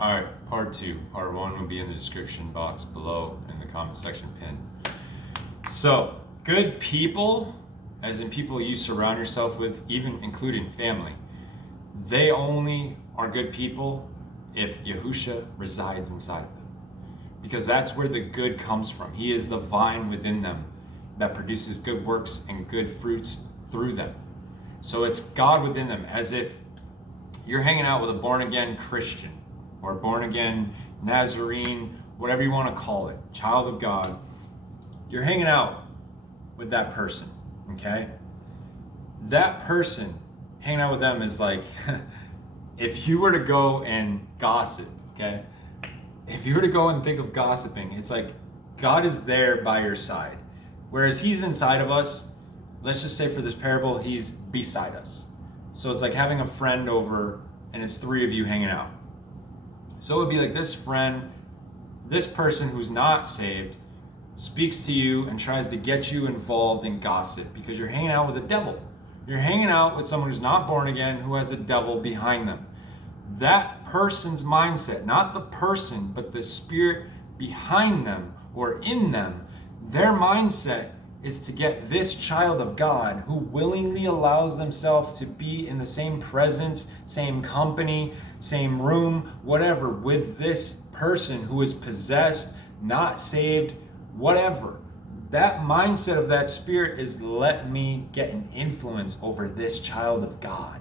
All right, part two. Part one will be in the description box below in the comment section pin. So, good people, as in people you surround yourself with, even including family, they only are good people if Yahusha resides inside of them. Because that's where the good comes from. He is the vine within them that produces good works and good fruits through them. So it's God within them, as if you're hanging out with a born again Christian or born again Nazarene, whatever you want to call it, child of God. You're hanging out with that person, okay? That person, hanging out with them is like, if you were to go and gossip, okay? If you were to go and think of gossiping, it's like God is there by your side. Whereas he's inside of us, let's just say for this parable, he's beside us. So it's like having a friend over and it's three of you hanging out. So it would be like this friend, this person who's not saved, speaks to you and tries to get you involved in gossip because you're hanging out with a devil. You're hanging out with someone who's not born again, who has a devil behind them. That person's mindset, not the person, but the spirit behind them or in them, their mindset is to get this child of God who willingly allows themselves to be in the same presence, same company, same room, whatever, with this person who is possessed, not saved, whatever. That mindset of that spirit is, let me get an influence over this child of God.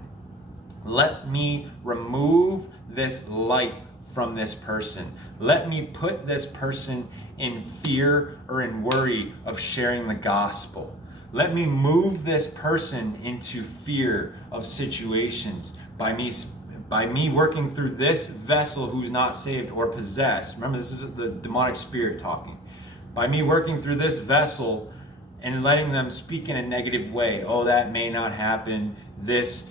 Let me remove this light from this person. Let me put this person in fear or in worry of sharing the gospel. Let me move this person into fear of situations by me working through this vessel who's not saved or possessed. Remember, this is the demonic spirit talking. By me working through this vessel and letting them speak in a negative way. Oh, that may not happen. This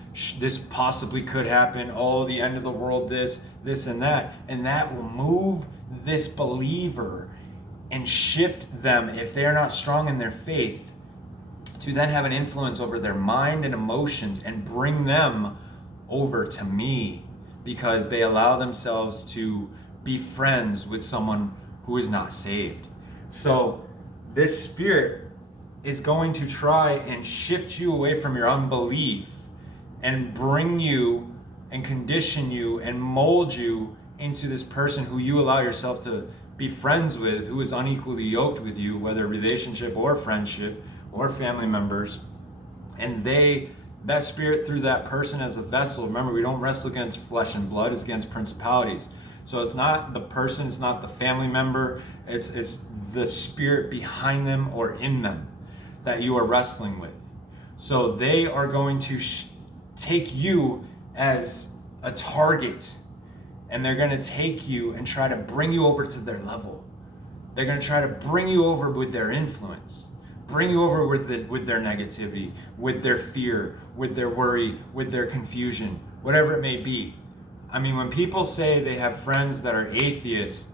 possibly could happen. Oh, the end of the world, this and that. And that will move this believer and shift them, if they are not strong in their faith, to then have an influence over their mind and emotions and bring them over to me, because they allow themselves to be friends with someone who is not saved. So this spirit is going to try and shift you away from your unbelief and bring you and condition you and mold you into this person who you allow yourself to be friends with, who is unequally yoked with you, whether relationship or friendship or family members. And that spirit through that person as a vessel, remember, we don't wrestle against flesh and blood, it's against principalities. So it's not the person, it's not the family member, it's the spirit behind them or in them that you are wrestling with. So they are going to take you as a target, and they're going to take you and try to bring you over to their level. They're going to try to bring you over with their influence, bring you over with their negativity, with their fear, with their worry, with their confusion, whatever it may be. I mean, when people say they have friends that are atheists,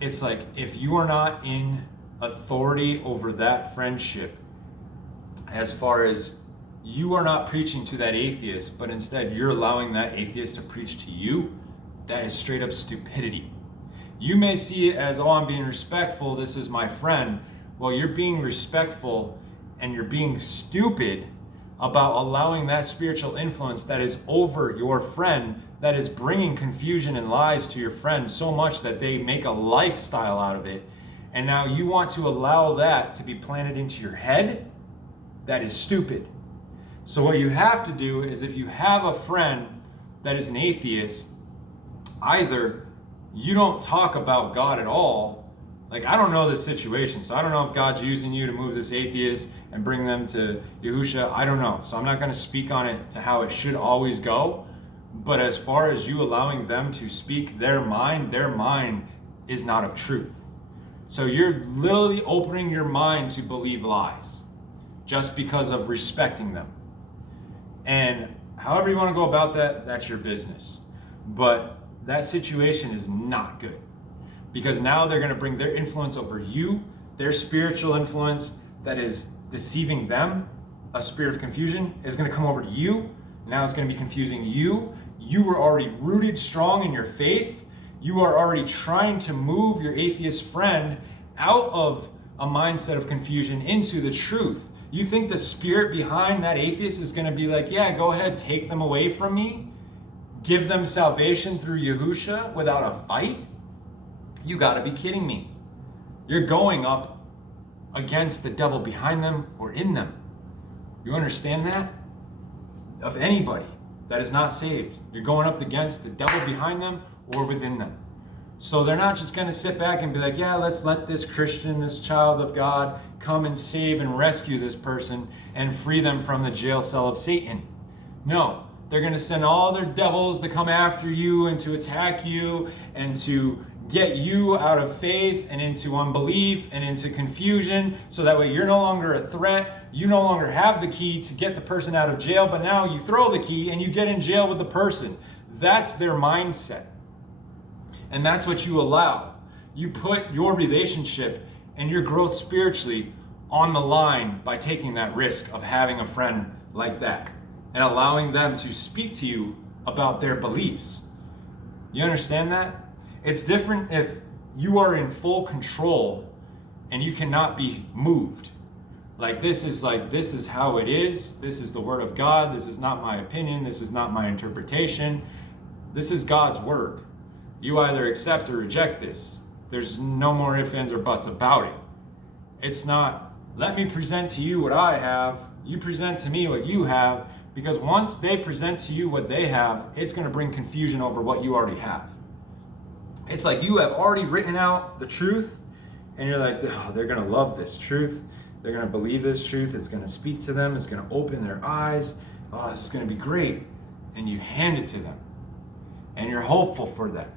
it's like, if you are not in authority over that friendship, as far as you are not preaching to that atheist, but instead you're allowing that atheist to preach to you, that is straight up stupidity. You may see it as, oh, I'm being respectful, this is my friend. Well, you're being respectful and you're being stupid about allowing that spiritual influence that is over your friend, that is bringing confusion and lies to your friend so much that they make a lifestyle out of it. And now you want to allow that to be planted into your head? That is stupid. So what you have to do is, if you have a friend that is an atheist, either you don't talk about God at all. Like, I don't know this situation, so I don't know if God's using you to move this atheist and bring them to Yahusha. I don't know. So I'm not going to speak on it to how it should always go. But as far as you allowing them to speak their mind is not of truth. So you're literally opening your mind to believe lies just because of respecting them. And however you want to go about that, that's your business. But that situation is not good, because now they're going to bring their influence over you, their spiritual influence that is deceiving them. A spirit of confusion is going to come over to you. Now it's going to be confusing you. You were already rooted strong in your faith. you are already trying to move your atheist friend out of a mindset of confusion into the truth. You think the spirit behind that atheist is going to be like, yeah, go ahead, take them away from me, give them salvation through Yahusha without a fight? You got to be kidding me. You're going up against the devil behind them or in them. You understand that? Of anybody that is not saved, you're going up against the devil behind them or within them. So they're not just going to sit back and be like, yeah, let's let this Christian, this child of God, come and save and rescue this person and free them from the jail cell of Satan. No, they're going to send all their devils to come after you and to attack you and to get you out of faith and into unbelief and into confusion, so that way you're no longer a threat. You no longer have the key to get the person out of jail, but now you throw the key and you get in jail with the person. That's their mindset. And that's what you allow. You put your relationship and your growth spiritually on the line by taking that risk of having a friend like that and allowing them to speak to you about their beliefs. You understand that? It's different if you are in full control and you cannot be moved. This is how it is. This is the word of God. This is not my opinion. This is not my interpretation. This is God's word. You either accept or reject this. There's no more ifs, ands, or buts about it. It's not, let me present to you what I have, you present to me what you have, because once they present to you what they have, it's going to bring confusion over what you already have. It's like you have already written out the truth, and you're like, oh, they're going to love this truth. They're going to believe this truth. It's going to speak to them. It's going to open their eyes. Oh, this is going to be great. And you hand it to them, and you're hopeful for that.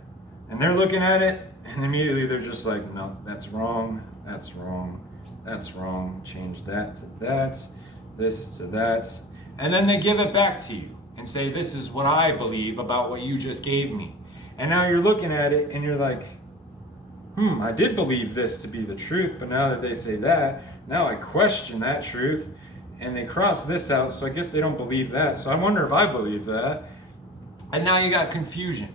And they're looking at it, and immediately they're just like, no, that's wrong, that's wrong, that's wrong, change that to that, this to that. And then they give it back to you and say, this is what I believe about what you just gave me. And now you're looking at it, and you're like, I did believe this to be the truth, but now that they say that, now I question that truth, and they cross this out, so I guess they don't believe that. So I wonder if I believe that. And now you got confusion,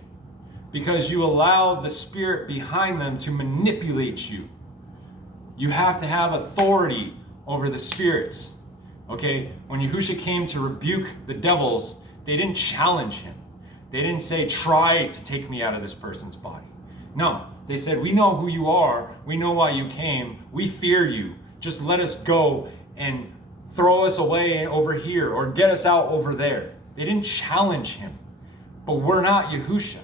because you allow the spirit behind them to manipulate you. You have to have authority over the spirits. Okay, when Yahusha came to rebuke the devils, they didn't challenge him. They didn't say, try to take me out of this person's body. No, they said, we know who you are. We know why you came. We fear you. Just let us go and throw us away over here or get us out over there. They didn't challenge him. But we're not Yahusha.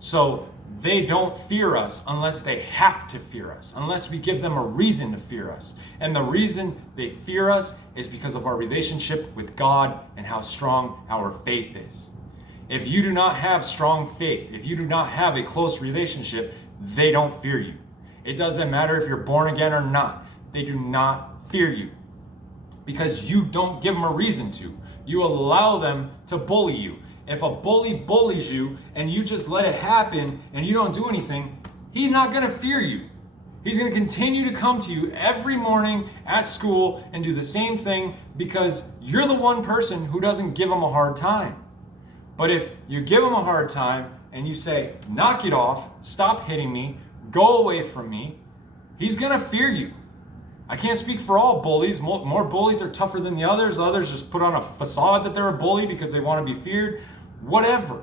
So they don't fear us unless they have to fear us, unless we give them a reason to fear us. And the reason they fear us is because of our relationship with God and how strong our faith is. If you do not have strong faith, if you do not have a close relationship, they don't fear you. It doesn't matter if you're born again or not. They do not fear you because you don't give them a reason to. You allow them to bully you. If a bully bullies you and you just let it happen and you don't do anything, he's not going to fear you. He's going to continue to come to you every morning at school and do the same thing because you're the one person who doesn't give him a hard time. But if you give him a hard time and you say, knock it off, stop hitting me, go away from me, he's going to fear you. I can't speak for all bullies. More bullies are tougher than the others. Others just put on a facade that they're a bully because they want to be feared. Whatever.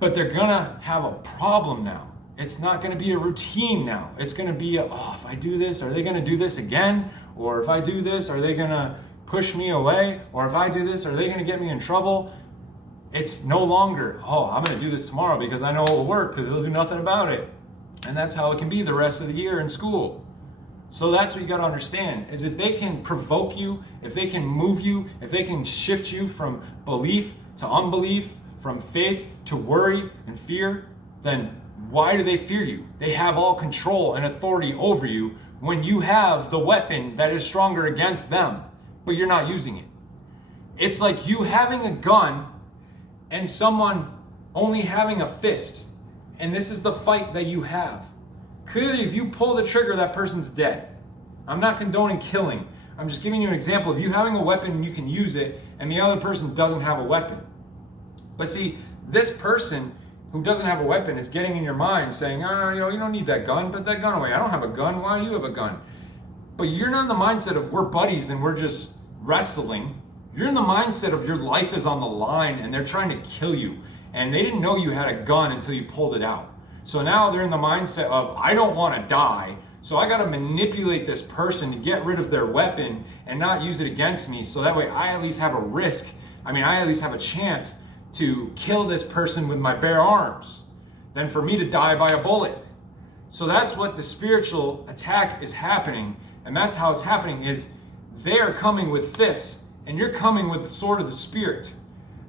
But they're going to have a problem now. It's not going to be a routine now. It's going to be, if I do this, are they going to do this again? Or if I do this, are they going to push me away? Or if I do this, are they going to get me in trouble? It's no longer, I'm going to do this tomorrow because I know it will work because they'll do nothing about it. And that's how it can be the rest of the year in school. So that's what you got to understand, is if they can provoke you, if they can move you, if they can shift you from belief to unbelief, from faith to worry and fear, then why do they fear you? They have all control and authority over you when you have the weapon that is stronger against them, but you're not using it. It's like you having a gun and someone only having a fist, and this is the fight that you have. Clearly, if you pull the trigger, that person's dead. I'm not condoning killing. I'm just giving you an example of you having a weapon and you can use it, and the other person doesn't have a weapon. But see, this person who doesn't have a weapon is getting in your mind saying, oh, you don't need that gun, put that gun away. I don't have a gun, why do you have a gun? But you're not in the mindset of we're buddies and we're just wrestling. You're in the mindset of your life is on the line and they're trying to kill you. And they didn't know you had a gun until you pulled it out. So now they're in the mindset of, I don't want to die, so I got to manipulate this person to get rid of their weapon and not use it against me, so that way I at least have a risk. I at least have a chance to kill this person with my bare arms than for me to die by a bullet. So that's what the spiritual attack is happening, and that's how it's happening is they're coming with fists and you're coming with the sword of the Spirit,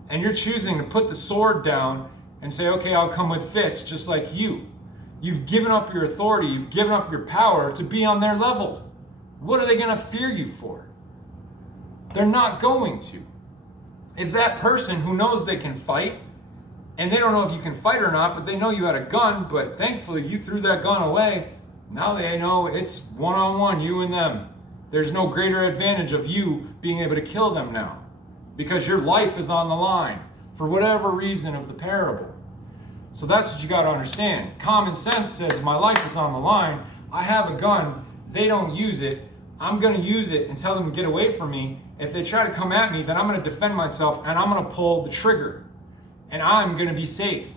and you're choosing to put the sword down and say, okay, I'll come with fists just like you. You've given up your authority, you've given up your power to be on their level. What are they going to fear you for? They're not going to. If that person who knows they can fight, and they don't know if you can fight or not, but they know you had a gun, but thankfully you threw that gun away, now they know it's one-on-one, you and them. There's no greater advantage of you being able to kill them now, because your life is on the line for whatever reason of the parable. So that's what you got to understand. Common sense says my life is on the line. I have a gun. They don't use it. I'm going to use it and tell them to get away from me. If they try to come at me, then I'm going to defend myself and I'm going to pull the trigger. And I'm going to be safe.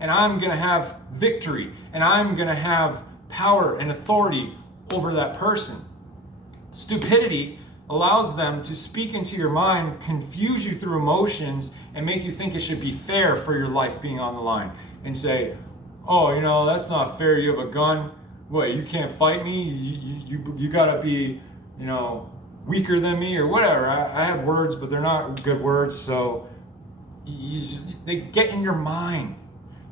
And I'm going to have victory. And I'm going to have power and authority over that person. Stupidity allows them to speak into your mind, confuse you through emotions, and make you think it should be fair for your life being on the line. And say, oh, that's not fair. You have a gun. What, you can't fight me? You gotta be, weaker than me or whatever. I have words, but they're not good words. So they get in your mind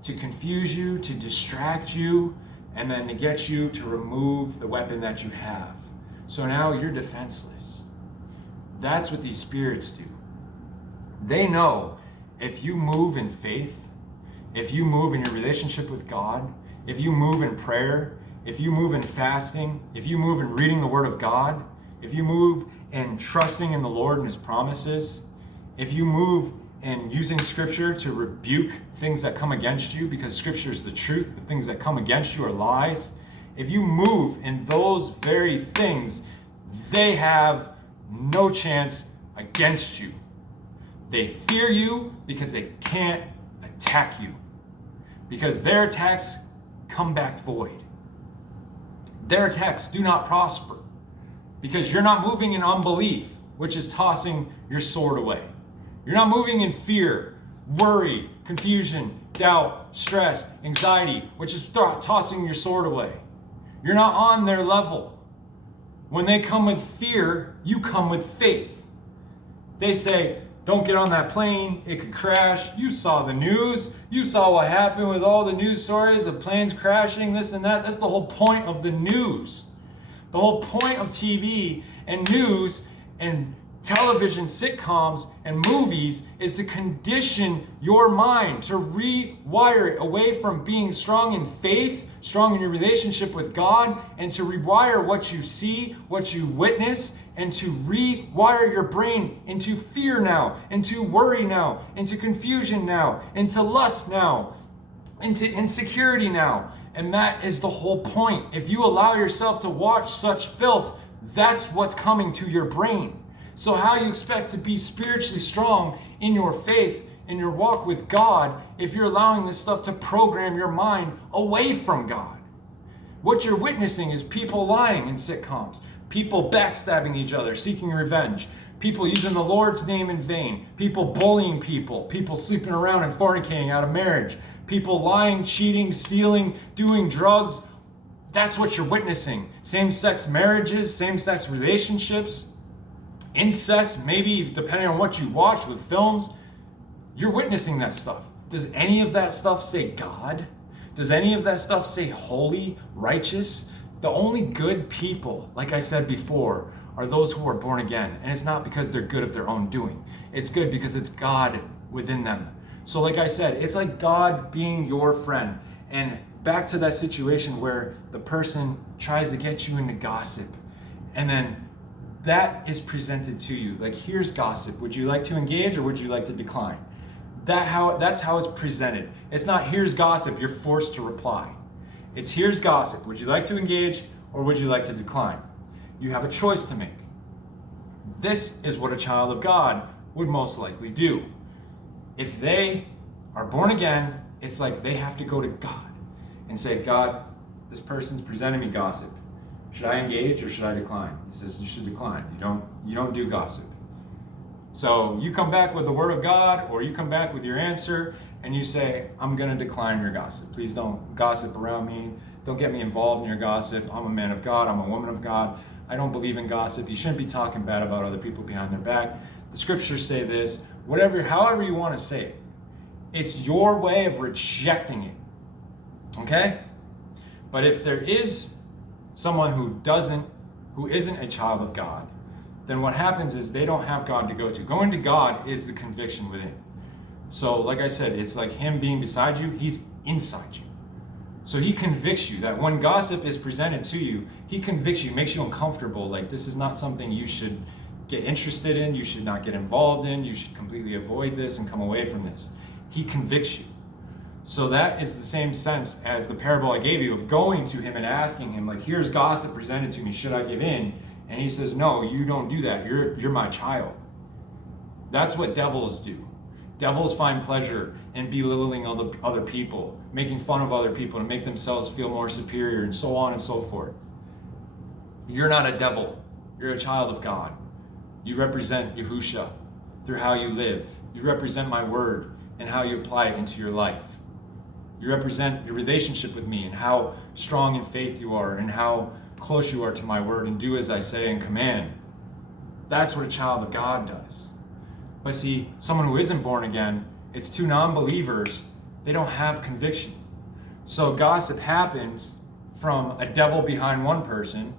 to confuse you, to distract you, and then to get you to remove the weapon that you have. So now you're defenseless. That's what these spirits do. They know if you move in faith, if you move in your relationship with God, if you move in prayer, if you move in fasting, if you move in reading the Word of God, if you move in trusting in the Lord and His promises, if you move in using Scripture to rebuke things that come against you, because Scripture is the truth, the things that come against you are lies, if you move in those very things, they have no chance against you. They fear you because they can't attack you. Because their attacks come back void. Their attacks do not prosper. Because you're not moving in unbelief, which is tossing your sword away. You're not moving in fear, worry, confusion, doubt, stress, anxiety, which is tossing your sword away. You're not on their level. When they come with fear, you come with faith. They say, don't get on that plane, it could crash. You saw the news. You saw what happened with all the news stories of planes crashing, this and that. That's the whole point of the news. The whole point of TV and news and television sitcoms and movies is to condition your mind, to rewire it away from being strong in faith, strong in your relationship with God, and to rewire what you see, what you witness, and to rewire your brain into fear now, into worry now, into confusion now, into lust now, into insecurity now. And that is the whole point. If you allow yourself to watch such filth, that's what's coming to your brain. So how you expect to be spiritually strong in your faith, in your walk with God, if you're allowing this stuff to program your mind away from God? What you're witnessing is people lying in sitcoms, people backstabbing each other, seeking revenge, people using the Lord's name in vain, people bullying people sleeping around and fornicating out of marriage, people lying, cheating, stealing, doing drugs. That's what you're witnessing. Same-sex marriages, same-sex relationships, incest, maybe depending on what you watch with films. You're witnessing that stuff. Does any of that stuff say God? Does any of that stuff say holy, righteous? The only good people, like I said before, are those who are born again. And it's not because they're good of their own doing. It's good because it's God within them. So like I said, it's like God being your friend. And back to that situation where the person tries to get you into gossip. And then that is presented to you. Like, here's gossip. Would you like to engage or would you like to decline? That's how it's presented. It's not here's gossip, you're forced to reply. It's here's gossip. Would you like to engage or would you like to decline? You have a choice to make. This is what a child of God would most likely do. If they are born again, it's like they have to go to God and say, God, this person's presenting me gossip. Should I engage or should I decline? He says, you should decline. You don't do gossip. So you come back with the word of God, or you come back with your answer and you say, I'm going to decline your gossip. Please don't gossip around me. Don't get me involved in your gossip. I'm a man of God. I'm a woman of God. I don't believe in gossip. You shouldn't be talking bad about other people behind their back. The scriptures say this, however you want to say it. It's your way of rejecting it. Okay? But if there is someone who isn't a child of God, then what happens is they don't have God to go to. Going to God is the conviction within. So like I said, it's like him being beside you, he's inside you. So he convicts you that when gossip is presented to you, he convicts you, makes you uncomfortable. Like this is not something you should get interested in, you should not get involved in, you should completely avoid this and come away from this. He convicts you. So that is the same sense as the parable I gave you of going to him and asking him, like, here's gossip presented to me, should I give in? And he says, no, you don't do that. You're my child. That's what devils do. Devils find pleasure in belittling other people, making fun of other people to make themselves feel more superior and so on and so forth. You're not a devil. You're a child of God. You represent Yahusha through how you live. You represent my word and how you apply it into your life. You represent your relationship with me and how strong in faith you are and how close you are to my word and do as I say and command. That's what a child of God does. But see, someone who isn't born again, it's two non-believers, they don't have conviction. So gossip happens from a devil behind one person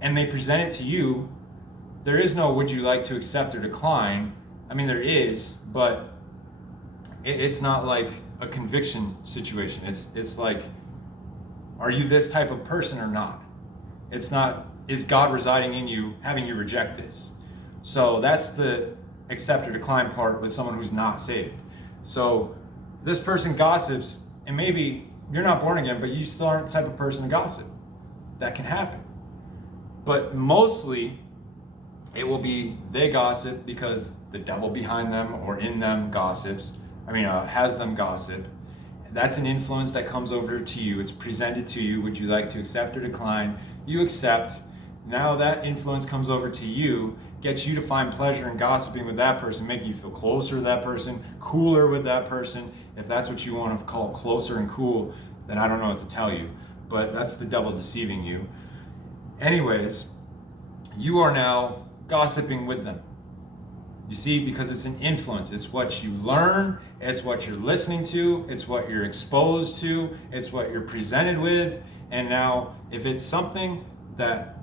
and they present it to you. There is no would you like to accept or decline. I mean, there is, but it's not like a conviction situation. It's like, are you this type of person or not? It's not, is God residing in you, having you reject this? So that's the accept or decline part with someone who's not saved. So this person gossips, and maybe you're not born again, but you still aren't the type of person to gossip. That can happen. But mostly, it will be they gossip because the devil behind them or in them has them gossip. That's an influence that comes over to you. It's presented to you. Would you like to accept or decline? You accept. Now that influence comes over to you, gets you to find pleasure in gossiping with that person, making you feel closer to that person, cooler with that person. If that's what you want to call closer and cool, then I don't know what to tell you. But that's the devil deceiving you. Anyways, you are now gossiping with them. You see, because it's an influence. It's what you learn, it's what you're listening to, it's what you're exposed to, it's what you're presented with. And now, if it's something that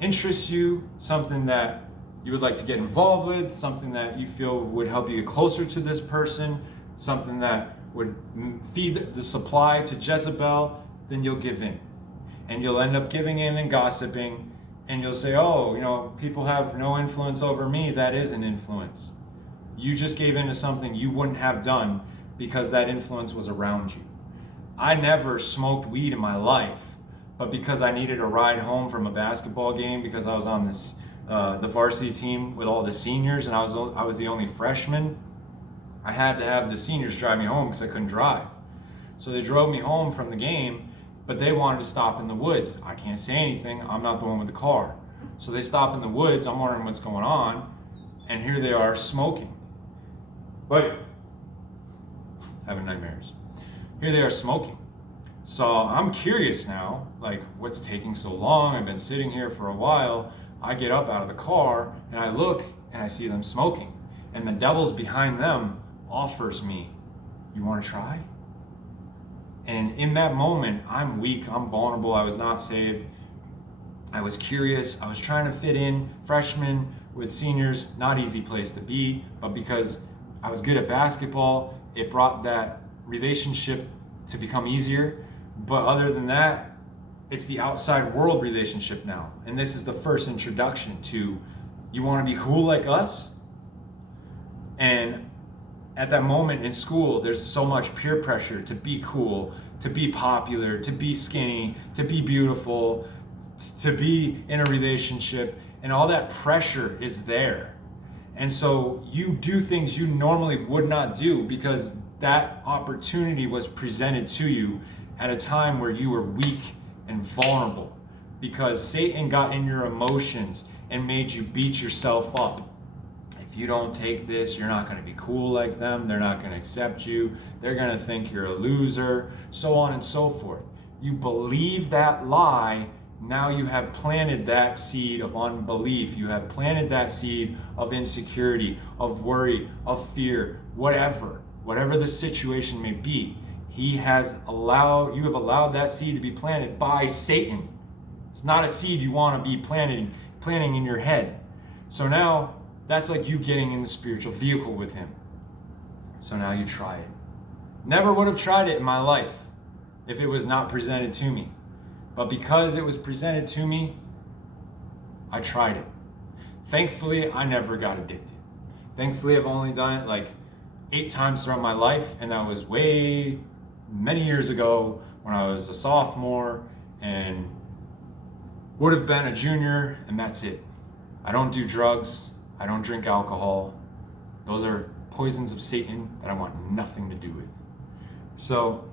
interests you, something that you would like to get involved with, something that you feel would help you get closer to this person, something that would feed the supply to Jezebel, then you'll give in. And you'll end up giving in and gossiping. And you'll say, oh, people have no influence over me. That is an influence. You just gave in to something you wouldn't have done because that influence was around you. I never smoked weed in my life, but because I needed a ride home from a basketball game because I was on the varsity team with all the seniors and I was the only freshman, I had to have the seniors drive me home because I couldn't drive. So they drove me home from the game, but they wanted to stop in the woods. I can't say anything. I'm not the one with the car. So they stop in the woods. I'm wondering what's going on. And here they are smoking. But having nightmares. Here they are smoking. So I'm curious now, like, what's taking so long? I've been sitting here for a while. I get up out of the car and I look and I see them smoking. And the devil's behind them offers me, you want to try? And in that moment, I'm weak, I'm vulnerable, I was not saved. I was curious, I was trying to fit in. Freshmen with seniors, not easy place to be, but because I was good at basketball, it brought that relationship to become easier. But other than that, it's the outside world relationship now. And this is the first introduction to, you want to be cool like us? And at that moment in school, there's so much peer pressure to be cool, to be popular, to be skinny, to be beautiful, to be in a relationship, and all that pressure is there. And so you do things you normally would not do because that opportunity was presented to you at a time where you were weak and vulnerable, because Satan got in your emotions and made you beat yourself up. If you don't take this, you're not going to be cool like them. They're not going to accept you. They're going to think you're a loser, so on and so forth. You believe that lie. Now you have planted that seed of unbelief. You have planted that seed of insecurity, of worry, of fear, whatever the situation may be. You have allowed that seed to be planted by Satan. It's not a seed you want to be planting in your head. So now that's like you getting in the spiritual vehicle with him. So now you try it. Never would have tried it in my life if it was not presented to me. But because it was presented to me, I tried it. Thankfully, I never got addicted. Thankfully, I've only done it like 8 times throughout my life, and that was way many years ago when I was a sophomore and would have been a junior, and that's it. I don't do drugs. I don't drink alcohol. Those are poisons of Satan that I want nothing to do with. So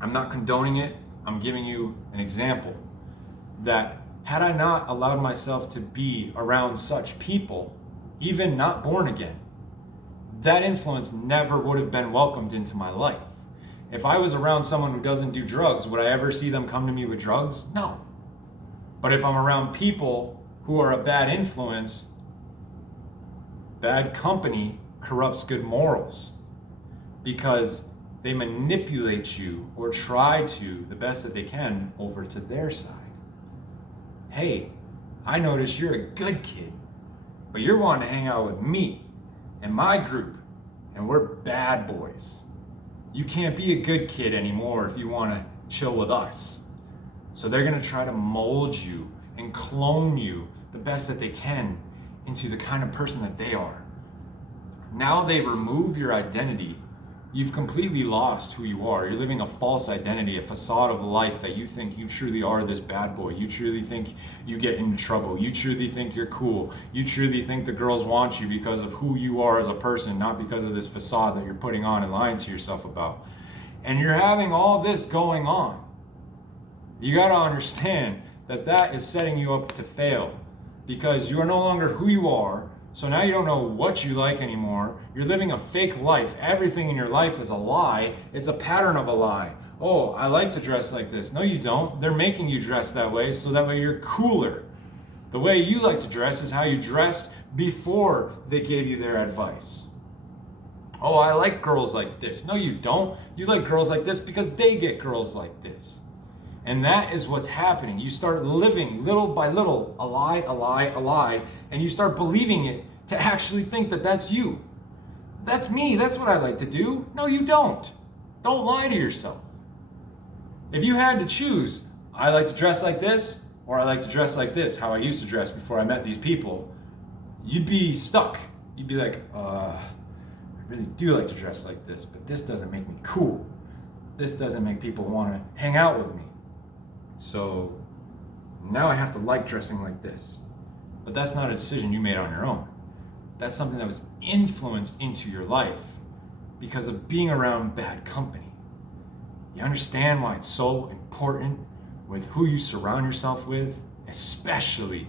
I'm not condoning it. I'm giving you an example that had I not allowed myself to be around such people, even not born again, that influence never would have been welcomed into my life. If I was around someone who doesn't do drugs, would I ever see them come to me with drugs? No. But if I'm around people who are a bad influence, bad company corrupts good morals, because they manipulate you, or try to, the best that they can, over to their side. Hey, I notice you're a good kid, but you're wanting to hang out with me and my group, and we're bad boys. You can't be a good kid anymore if you want to chill with us. So they're going to try to mold you and clone you the best that they can into the kind of person that they are. Now they remove your identity. You've completely lost who you are. You're living a false identity, a facade of life that you think you truly are this bad boy. You truly think you get into trouble. You truly think you're cool. You truly think the girls want you because of who you are as a person, not because of this facade that you're putting on and lying to yourself about. And you're having all this going on. You got to understand that that is setting you up to fail, because you are no longer who you are. So now you don't know what you like anymore. You're living a fake life. Everything in your life is a lie. It's a pattern of a lie. Oh, I like to dress like this. No, you don't. They're making you dress that way so that way you're cooler. The way you like to dress is how you dressed before they gave you their advice. Oh, I like girls like this. No, you don't. You like girls like this because they get girls like this. And that is what's happening. You start living little by little, a lie, and you start believing it to actually think that that's you. That's me. That's what I like to do. No, you don't. Don't lie to yourself. If you had to choose, I like to dress like this, or I like to dress like this, how I used to dress before I met these people, you'd be stuck. You'd be like, I really do like to dress like this, but this doesn't make me cool. This doesn't make people want to hang out with me. So now I have to like dressing like this. But that's not a decision you made on your own. That's something that was influenced into your life because of being around bad company. You understand why it's so important with who you surround yourself with, especially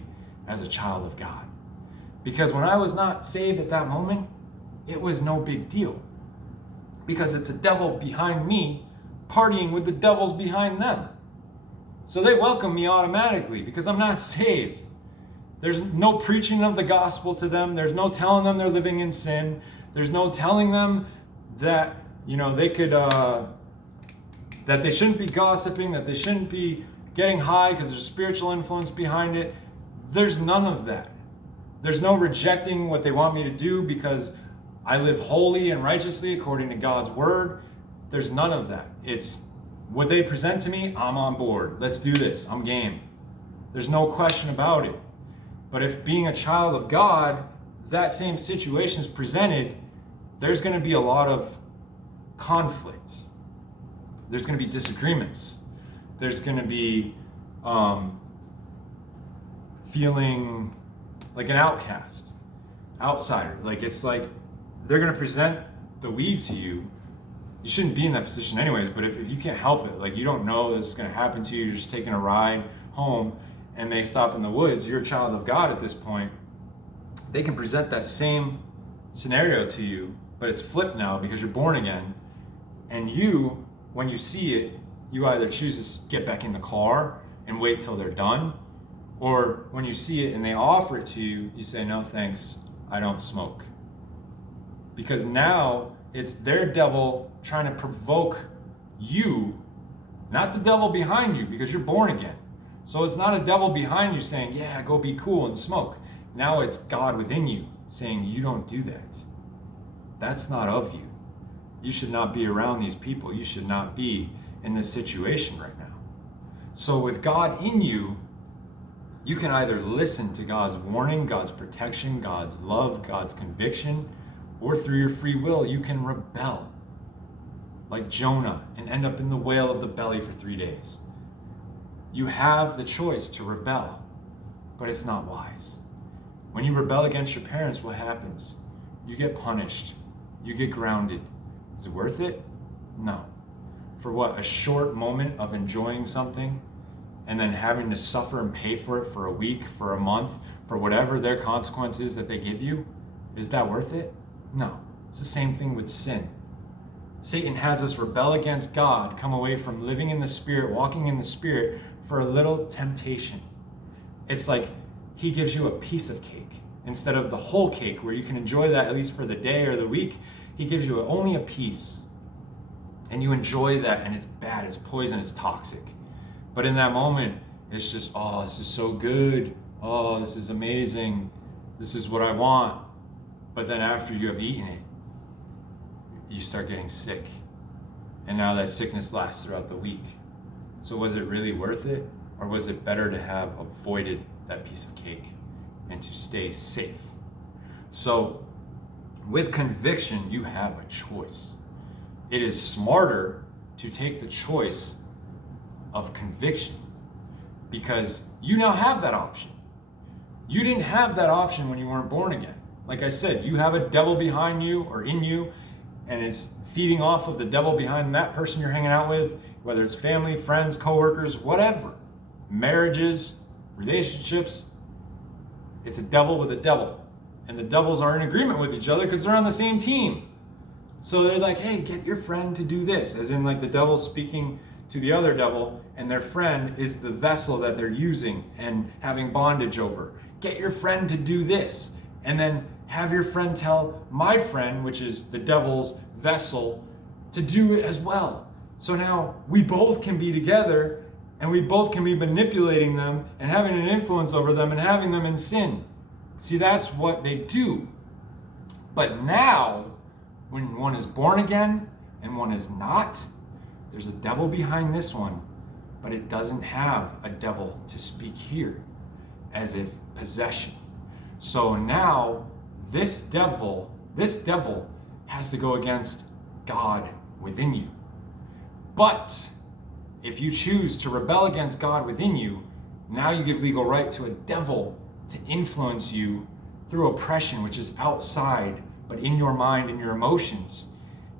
as a child of God. Because when I was not saved at that moment, it was no big deal. Because it's a devil behind me partying with the devils behind them. So they welcome me automatically because I'm not saved. There's no preaching of the gospel to them. There's no telling them they're living in sin. There's no telling them that, they could, that they shouldn't be gossiping, that they shouldn't be getting high because there's spiritual influence behind it. There's none of that. There's no rejecting what they want me to do because I live holy and righteously according to God's word. There's none of that. It's what they present to me, I'm on board. Let's do this. I'm game. There's no question about it. But if being a child of God, that same situation is presented, there's going to be a lot of conflict. There's going to be disagreements. There's going to be feeling like an outcast, outsider. Like, it's like they're going to present the weed to you. You shouldn't be in that position anyways, but if you can't help it, like you don't know this is going to happen to you, you're just taking a ride home and they stop in the woods, you're a child of God at this point, they can present that same scenario to you, but it's flipped now because you're born again. And you, when you see it, you either choose to get back in the car and wait till they're done, or when you see it and they offer it to you, you say, no thanks, I don't smoke. Because now it's their devil trying to provoke you, not the devil behind you, because you're born again. So it's not a devil behind you saying, yeah, go be cool and smoke. Now it's God within you saying, you don't do that. That's not of you. You should not be around these people. You should not be in this situation right now. So with God in you, you can either listen to God's warning, God's protection, God's love, God's conviction, or through your free will, you can rebel like Jonah and end up in the whale of the belly for 3 days. You have the choice to rebel, but it's not wise. When you rebel against your parents, what happens? You get punished. You get grounded. Is it worth it? No. For what? A short moment of enjoying something and then having to suffer and pay for it for a week, for a month, for whatever their consequence is that they give you? Is that worth it? No. It's the same thing with sin. Satan has us rebel against God, come away from living in the Spirit, walking in the Spirit for a little temptation. It's like he gives you a piece of cake instead of the whole cake where you can enjoy that at least for the day or the week. He gives you only a piece and you enjoy that, and it's bad, it's poison, it's toxic. But in that moment, it's just, oh, this is so good. Oh, this is amazing. This is what I want. But then after you have eaten it, you start getting sick. And now that sickness lasts throughout the week. So was it really worth it? Or was it better to have avoided that piece of cake and to stay safe? So with conviction, you have a choice. It is smarter to take the choice of conviction because you now have that option. You didn't have that option when you weren't born again. Like I said, you have a devil behind you or in you, and it's feeding off of the devil behind that person you're hanging out with, whether it's family, friends, coworkers, whatever, marriages, relationships. It's a devil with a devil, and the devils are in agreement with each other because they're on the same team. So they're like, hey, get your friend to do this, as in like the devil speaking to the other devil, and their friend is the vessel that they're using and having bondage over. Get your friend to do this, and then have your friend tell my friend, which is the devil's vessel, to do it as well. So now we both can be together, and we both can be manipulating them and having an influence over them and having them in sin. See, that's what they do. But now, when one is born again and one is not, there's a devil behind this one, but it doesn't have a devil to speak here, as if possession. So now this devil has to go against God within you. But if you choose to rebel against God within you, now you give legal right to a devil to influence you through oppression, which is outside, but in your mind and your emotions,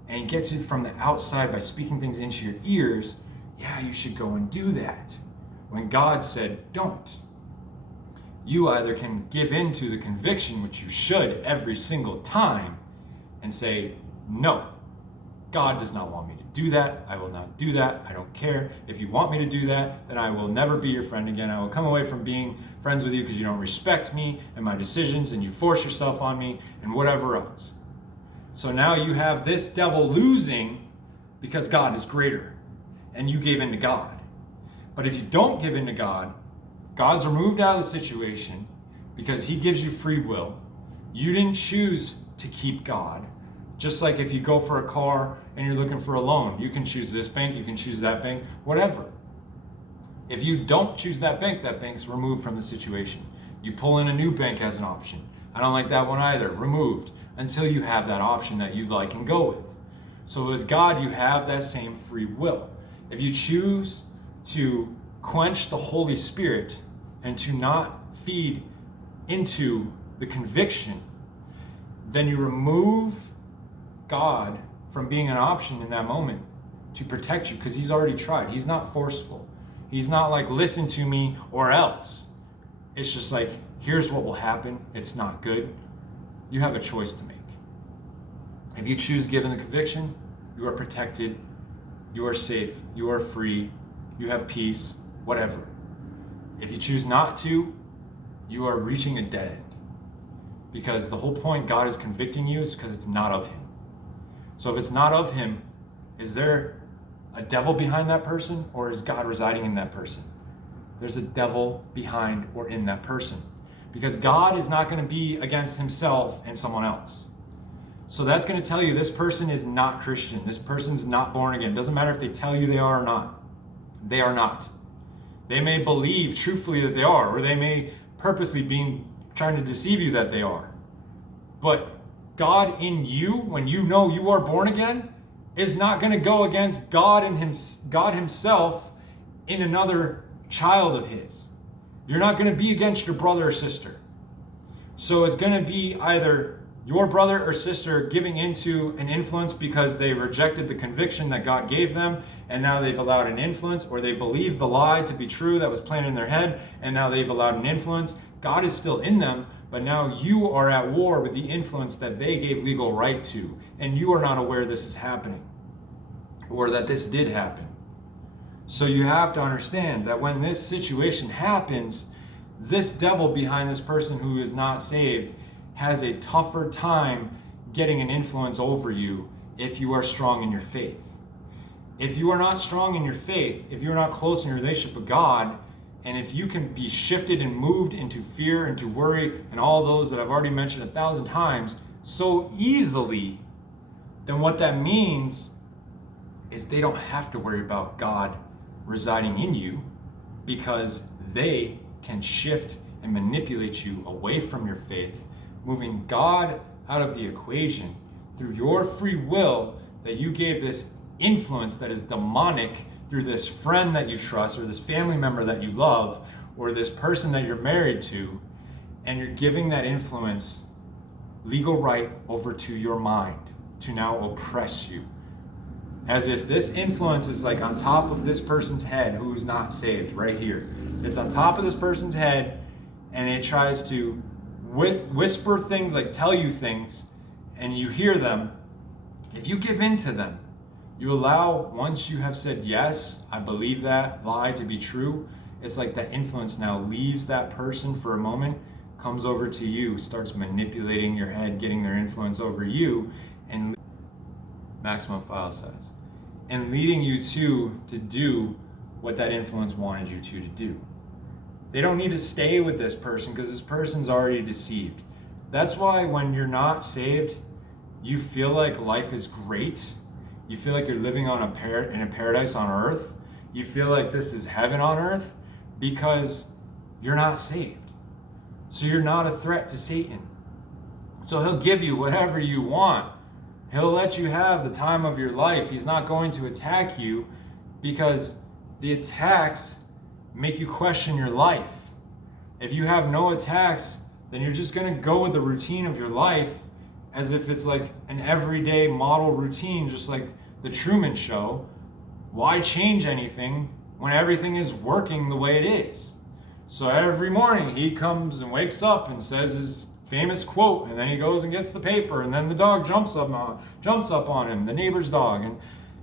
and gets it from the outside by speaking things into your ears. Yeah, you should go and do that, when God said don't. You either can give in to the conviction, which you should every single time, and say, no, God does not want me to do that. I will not do that. I don't care. If you want me to do that, then I will never be your friend again. I will come away from being friends with you because you don't respect me and my decisions, and you force yourself on me and whatever else. So now you have this devil losing because God is greater and you gave in to God. But if you don't give in to God, God's removed out of the situation because he gives you free will. You didn't choose to keep God. Just like if you go for a car and you're looking for a loan, you can choose this bank, you can choose that bank, whatever. If you don't choose that bank's removed from the situation. You pull in a new bank as an option. I don't like that one either, removed. until you have that option that you'd like and go with. So with God, you have that same free will. If you choose to quench the Holy Spirit and to not feed into the conviction, then you remove God from being an option in that moment to protect you, because he's already tried. He's not forceful. He's not like, listen to me or else. It's just like, here's what will happen. It's not good. You have a choice to make. If you choose given the conviction, you are protected, you are safe, you are free, you have peace, whatever. If you choose not to, you are reaching a dead end. Because the whole point God is convicting you is because it's not of him. So if it's not of him, is there a devil behind that person, or is God residing in that person? There's a devil behind or in that person. Because God is not going to be against himself and someone else. So that's going to tell you this person is not Christian. This person's not born again. It doesn't matter if they tell you they are or not. They are not. They may believe truthfully that they are, or they may purposely be trying to deceive you that they are. But God in you, when you know you are born again, is not going to go against God himself in another child of his. You're not going to be against your brother or sister. So it's going to be either your brother or sister giving into an influence because they rejected the conviction that God gave them, and now they've allowed an influence, or they believe the lie to be true that was planted in their head, and now they've allowed an influence. God is still in them, but now you are at war with the influence that they gave legal right to, and you are not aware this is happening, or that this did happen. So you have to understand that when this situation happens, this devil behind this person who is not saved has a tougher time getting an influence over you if you are strong in your faith. If you are not strong in your faith, if you're not close in your relationship with God, and if you can be shifted and moved into fear, into worry, and all those that I've already mentioned 1,000 times so easily, then what that means is they don't have to worry about God residing in you, because they can shift and manipulate you away from your faith, moving God out of the equation through your free will that you gave this influence that is demonic through this friend that you trust, or this family member that you love, or this person that you're married to, and you're giving that influence legal right over to your mind to now oppress you. As if this influence is like on top of this person's head who's not saved, right here. It's on top of this person's head, and it tries to whisper things, like tell you things, and you hear them. If you give in to them, you allow, once you have said, yes, I believe that lie to be true, it's like that influence now leaves that person for a moment, comes over to you, starts manipulating your head, getting their influence over you, and maximum file size, and leading you to do what that influence wanted you to do. They don't need to stay with this person because this person's already deceived. That's why when you're not saved, you feel like life is great. You feel like you're living on in a paradise on earth. You feel like this is heaven on earth because you're not saved. So you're not a threat to Satan. So he'll give you whatever you want. He'll let you have the time of your life. He's not going to attack you, because the attacks make you question your life. If you have no attacks, then you're just going to go with the routine of your life as if it's like an everyday model routine, just like the Truman Show. Why change anything when everything is working the way it is? So every morning he comes and wakes up and says his famous quote, and then he goes and gets the paper, and then the dog jumps up on him, the neighbor's dog, and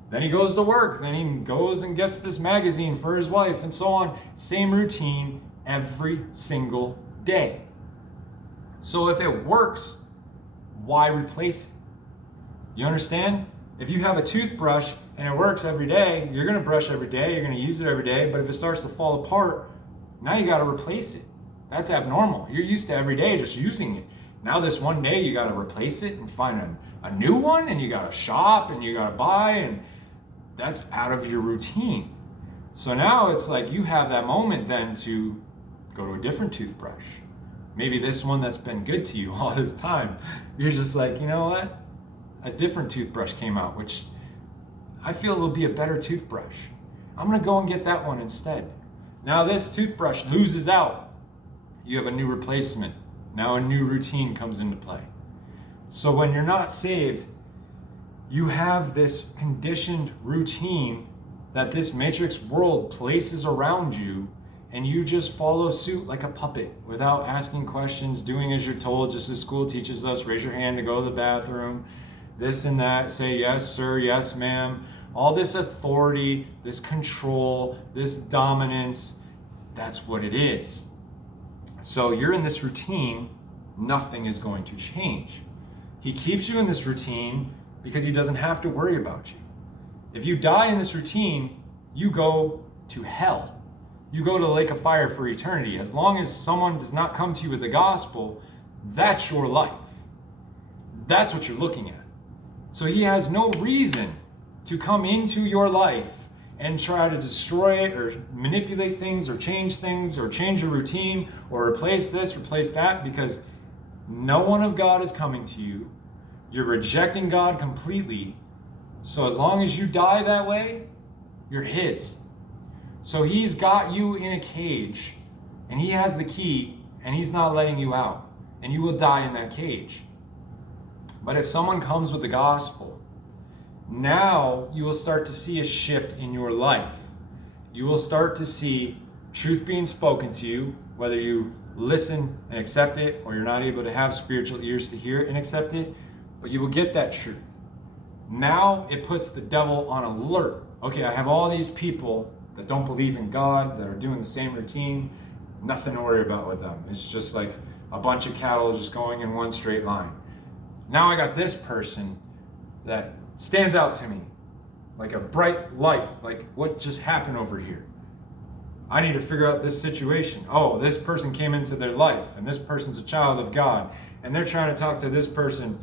then he goes to work, then he goes and gets this magazine for his wife, and so on. Same routine every single day. So if it works, why replace it? You understand? If you have a toothbrush and it works every day, you're going to brush every day, you're going to use it every day, but if it starts to fall apart, now you got to replace it. That's abnormal. You're used to every day just using it. Now this one day you got to replace it and find a new one, and you got to shop and you got to buy, and that's out of your routine. So now it's like you have that moment then to go to a different toothbrush. maybe this one that's been good to you all this time, you're just like, you know what? A different toothbrush came out, which I feel will be a better toothbrush. I'm going to go and get that one instead. Now this toothbrush loses out. You have a new replacement. Now a new routine comes into play. So when you're not saved, you have this conditioned routine that this matrix world places around you, and you just follow suit like a puppet without asking questions, doing as you're told, just as school teaches us. Raise your hand to go to the bathroom, this and that, say yes sir, yes ma'am. All this authority, this control, this dominance, that's what it is. So you're in this routine, nothing is going to change. He keeps you in this routine because he doesn't have to worry about you. If you die in this routine, you go to hell. You go to the lake of fire for eternity. As long as someone does not come to you with the gospel, that's your life. That's what you're looking at. So he has no reason to come into your life and try to destroy it or manipulate things or change your routine or replace this, replace that, because no one of God is coming to you. You're rejecting God completely. So as long as you die that way, you're his. So he's got you in a cage, and he has the key, and he's not letting you out, and you will die in that cage. But if someone comes with the gospel, now you will start to see a shift in your life. You will start to see truth being spoken to you, whether you listen and accept it, or you're not able to have spiritual ears to hear it and accept it, but you will get that truth. Now it puts the devil on alert. Okay, I have all these people that don't believe in God, that are doing the same routine, nothing to worry about with them. It's just like a bunch of cattle just going in one straight line. Now I got this person that stands out to me like a bright light, like what just happened over here. I need to figure out this situation. Oh, this person came into their life, and this person's a child of God, and they're trying to talk to this person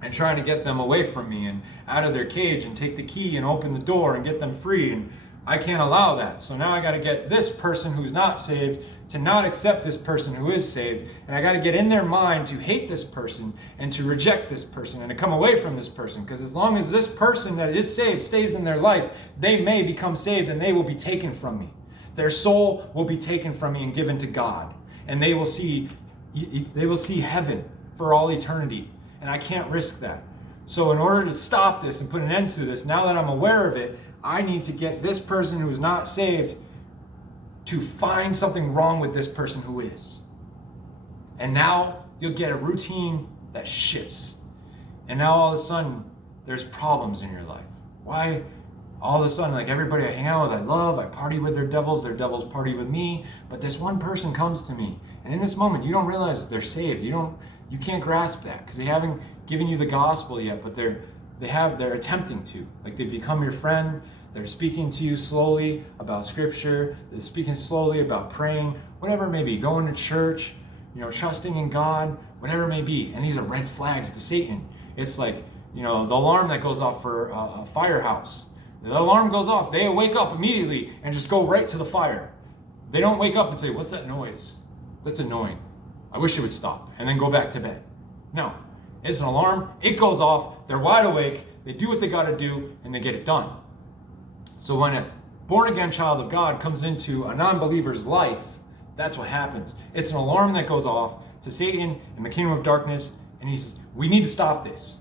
and trying to get them away from me and out of their cage and take the key and open the door and get them free, and I can't allow that. So now I got to get this person who's not saved to not accept this person who is saved, and I got to get in their mind to hate this person and to reject this person and to come away from this person, because as long as this person that is saved stays in their life, they may become saved and they will be taken from me. Their soul will be taken from me and given to God, and they will see heaven for all eternity, and I can't risk that. So in order to stop this and put an end to this, now that I'm aware of it, I need to get this person who's not saved to find something wrong with this person who is. And now you'll get a routine that shifts. And now all of a sudden, there's problems in your life. Why? All of a sudden, like everybody I hang out with, I love, I party with their devils party with me, but this one person comes to me. And in this moment, you don't realize they're saved. You can't grasp that because they haven't given you the gospel yet, but they're attempting to. Like they've become your friend. They're speaking to you slowly about scripture. They're speaking slowly about praying, whatever it may be, going to church, trusting in God, whatever it may be. And these are red flags to Satan. It's like, the alarm that goes off for a firehouse. The alarm goes off. They wake up immediately and just go right to the fire. They don't wake up and say, what's that noise? That's annoying. I wish it would stop. And then go back to bed. No. It's an alarm. It goes off. They're wide awake. They do what they got to do, and they get it done. So when a born-again child of God comes into a non-believer's life, that's what happens. It's an alarm that goes off to Satan and the kingdom of darkness, and he says, we need to stop this.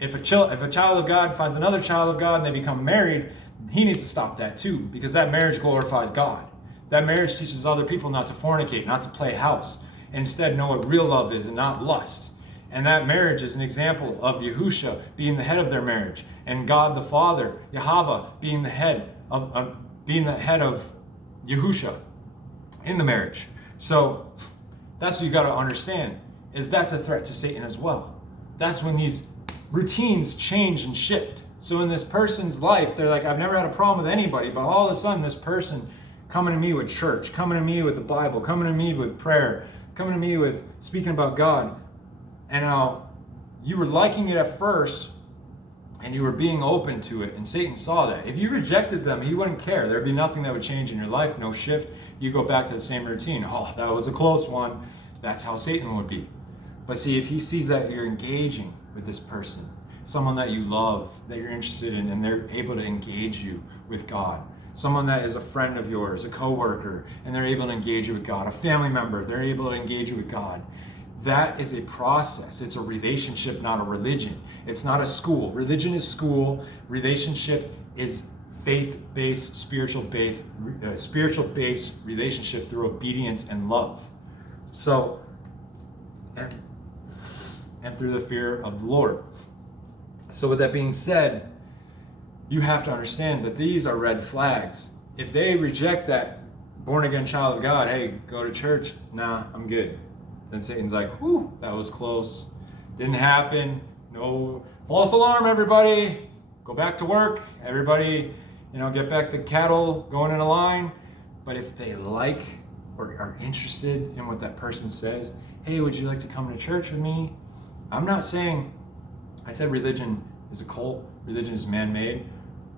If a child of God finds another child of God and they become married, he needs to stop that too, because that marriage glorifies God. That marriage teaches other people not to fornicate, not to play house. Instead, know what real love is and not lust. And that marriage is an example of Yahusha being the head of their marriage, and God the Father, Yahweh, being the head of Yahusha in the marriage. So that's what you got to understand, is that's a threat to Satan as well. That's when these routines change and shift. So in this person's life, they're like, I've never had a problem with anybody, but all of a sudden this person coming to me with church, coming to me with the Bible, coming to me with prayer, coming to me with speaking about God. And now you were liking it at first and you were being open to it, and Satan saw that. If you rejected them, he wouldn't care. There'd be nothing that would change in your life, no shift. You go back to the same routine. Oh, that was a close one. That's how Satan would be. But see, if he sees that you're engaging with this person, someone that you love, that you're interested in, and they're able to engage you with God, someone that is a friend of yours, a coworker, and they're able to engage you with God, a family member, they're able to engage you with God. That is a process. It's a relationship, not a religion. It's not a school. Religion is school. Relationship is faith-based, spiritual-based relationship through obedience and love. So, and through the fear of the Lord. So with that being said, you have to understand that these are red flags. If they reject that born-again child of God, hey, go to church, nah, I'm good. Then Satan's like, whew, that was close. Didn't happen. No false alarm, everybody. Go back to work. Everybody, get back the cattle going in a line. But if they like or are interested in what that person says, hey, would you like to come to church with me? I'm not saying, I said religion is a cult. Religion is man-made.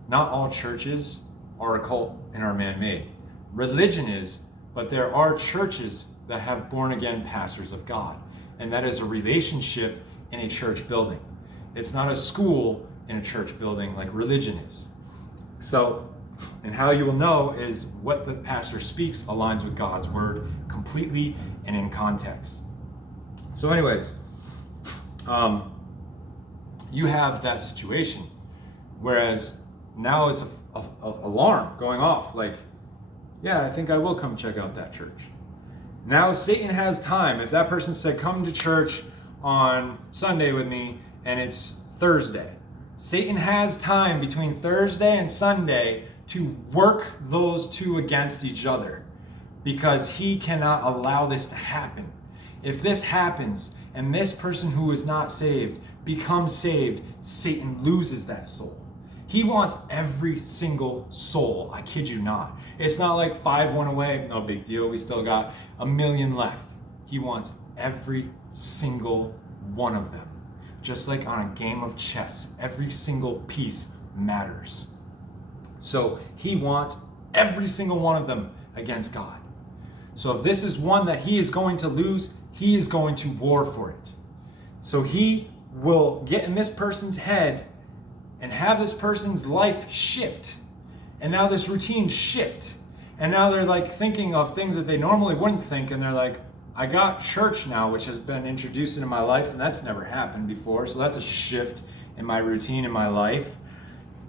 Not all churches are a cult and are man-made. Religion is, but there are churches that have born-again pastors of God. And that is a relationship in a church building. It's not a school in a church building like religion is. So, and how you will know is what the pastor speaks aligns with God's word completely and in context. So anyways, you have that situation, whereas now it's a alarm going off, like, yeah, I think I will come check out that church. Now Satan has time. If that person said, come to church on Sunday with me, and it's Thursday, Satan has time between Thursday and Sunday to work those two against each other, because he cannot allow this to happen. If this happens and this person who is not saved becomes saved, Satan loses that soul. He wants every single soul. I kid you not. It's not like 5 went away, no big deal, we still got 1 million left. He wants every single one of them. Just like on a game of chess, every single piece matters. So he wants every single one of them against God. So if this is one that he is going to lose, he is going to war for it. So he will get in this person's head and have this person's life shift. And now this routine shift. And now they're like thinking of things that they normally wouldn't think, and they're like, I got church now, which has been introduced into my life, and that's never happened before. So that's a shift in my routine in my life.